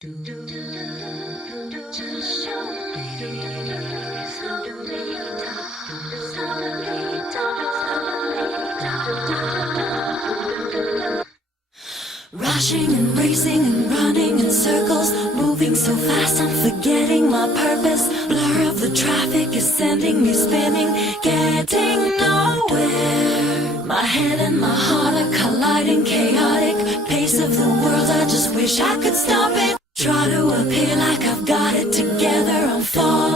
Rushing and racing and running in circles, moving so fast I'm forgetting my purpose. Blur of the traffic is sending me spinning, getting nowhere. My head and my heart are colliding, chaotic pace of the world, I just wish I could stop it. Try to appear like I've got it together, I'm falling.